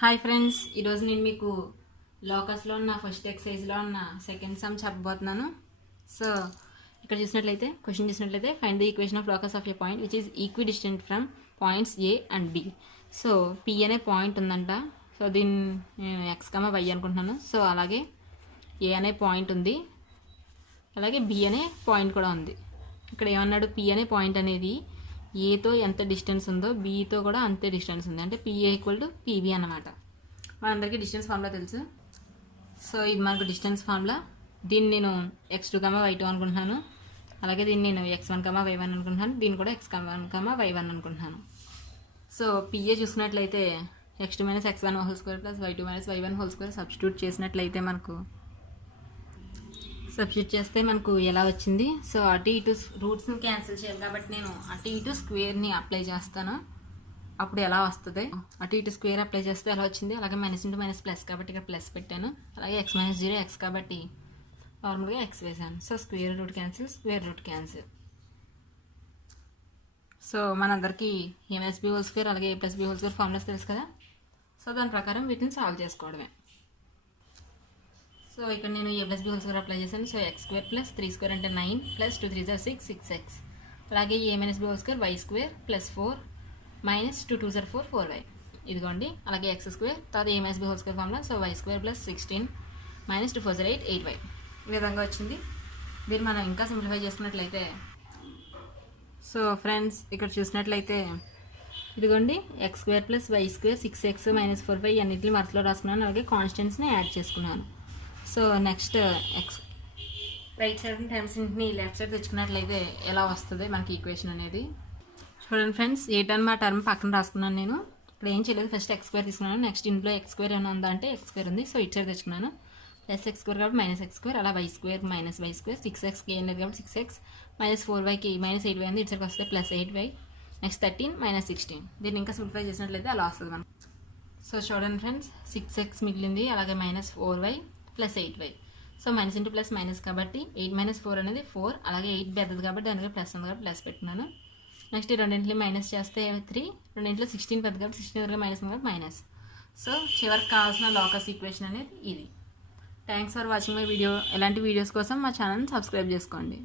Hi friends, ఈరోజు నేను మీకు లోకస్లో ఉన్న ఫస్ట్ ఎక్సైజ్లో ఉన్న సెకండ్ సమ్ చెప్పబోతున్నాను. సో ఇక్కడ చూసినట్లయితే క్వశ్చన్ చూసినట్లయితే find the equation of locus of a point which is equidistant from points A and B. So P అనే పాయింట్ ఉందంట. సో దీన్ని నేను ఎక్స్ వై అనుకుంటున్నాను. సో అలాగే ఏ అనే పాయింట్ ఉంది, అలాగే బి అనే పాయింట్ కూడా ఉంది. ఇక్కడ ఏమన్నాడు, పి అనే పాయింట్ అనేది ఏతో ఎంత డిస్టెన్స్ ఉందో బీతో కూడా అంతే డిస్టెన్స్ ఉంది. అంటే పిఏ ఈక్వల్ టు పీబీ అన్నమాట. మనందరికీ డిస్టెన్స్ ఫార్ములా తెలుసు. సో ఇది మనకు డిస్టెన్స్ ఫార్ములా. దీన్ని నేను x2, y2 అనుకుంటున్నాను. అలాగే దీన్ని నేను x1, y1 అనుకుంటున్నాను. దీన్ని కూడా x1, y1 అనుకుంటున్నాను. సో పిఏ చూసినట్లయితే x2 - x1 whole square plus y2 - y1 whole square substitute చేసినట్లయితే సబ్స్టిట్యూట్ చేస్తే మనకు ఎలా వచ్చింది. సో అటు ఇటు రూట్స్ని క్యాన్సిల్ చేయాలి కాబట్టి నేను అటు ఇటు స్క్వేర్ని అప్లై చేస్తాను. అప్పుడు ఎలా వస్తుంది, అటు ఇటు స్క్వేర్ అప్లై చేస్తే ఎలా వచ్చింది. అలాగే మైనస్ ఇంటూ మైనస్ ప్లస్ కాబట్టి ఇక్కడ ప్లస్ పెట్టాను. అలాగే x - 0 x కాబట్టి నార్మల్గా x వేసాను. So square root cancel. So మనందరికీ a - b హోల్ స్క్వేర్ అలాగే a + b whole square formulas తెలుసు కదా. సో దాని ప్రకారం వీటిని సాల్వ్ చేసుకోవడమే. సో ఇక్కడ నేను a + b whole square apply చేశాను. సో x² + 3² అంటే 9 + 2 3 6 6x. అలాగే a - b whole square y² + 4 - 2 2 4 4y. ఇదిగోండి. అలాగే x², తర్వాత a - b whole square formula. So y² + 16 - 2 4 8 8y. ఈ విధంగా వచ్చింది. దీన్ని మనం ఇంకా సింప్లిఫై చేసుకున్నట్లయితే, సో ఫ్రెండ్స్ ఇక్కడ చూసినట్లయితే ఇదిగోండి x² + y² 6x - 4y అన్నింటిని వరుసలో రాసుకున్నాను. అలాగే కాన్స్టెంట్స్ని యాడ్ చేసుకున్నాను. So next x right side టర్మ్స్ని లెఫ్ట్ సైడ్ తెచ్చుకున్నట్లయితే ఎలా వస్తుంది మనకి ఈక్వేషన్ అనేది చూడండి ఫ్రెండ్స్. ఏ టర్మ్ ఆ టర్మ్ పక్కన రాసుకున్నాను. నేను ఇప్పుడు ఏం చేయలేదు, ఫస్ట్ x² తీసుకున్నాను. నెక్స్ట్ ఇంట్లో x² ఏమైనా ఉందా అంటే x² ఉంది. సో ఇటు సైడ్ తెచ్చుకున్నాను. +x² కాబట్టి -x², అలా y² - y², 6xకి ఏం లేదు కాబట్టి 6x - 4yకి -8y ఉంది. ఇటు సైడ్కి వస్తే +8y, నెక్స్ట్ 13 - 16. దీన్ని ఇంకా సింప్లిఫై చేసినట్లయితే అలా వస్తుంది మనకు. సో చూడండి ఫ్రెండ్స్, 6x మిగిలింది, అలాగే -4y + 8y. So minus into plus minus కాబట్టి 8 - 4 అనేది 4. అలాగే 8 పెద్దది కాబట్టి దానికి ప్లస్ ఉంది కాబట్టి ప్లస్ పెట్టినాను. నెక్స్ట్ ఈ రెండింటిని మైనస్ చేస్తే 3, రెండింటిలో 16 పెద్దది కాబట్టి 16 దగ్గర మైనస్ ఉంది కాబట్టి మైనస్. సో చివరికి కావాల్సిన లోకస్ ఈక్వేషన్ అనేది ఇది. Thanks for watching my video. ఎలాంటి వీడియోస్ కోసం మా ఛానల్ని సబ్స్క్రైబ్ చేసుకోండి.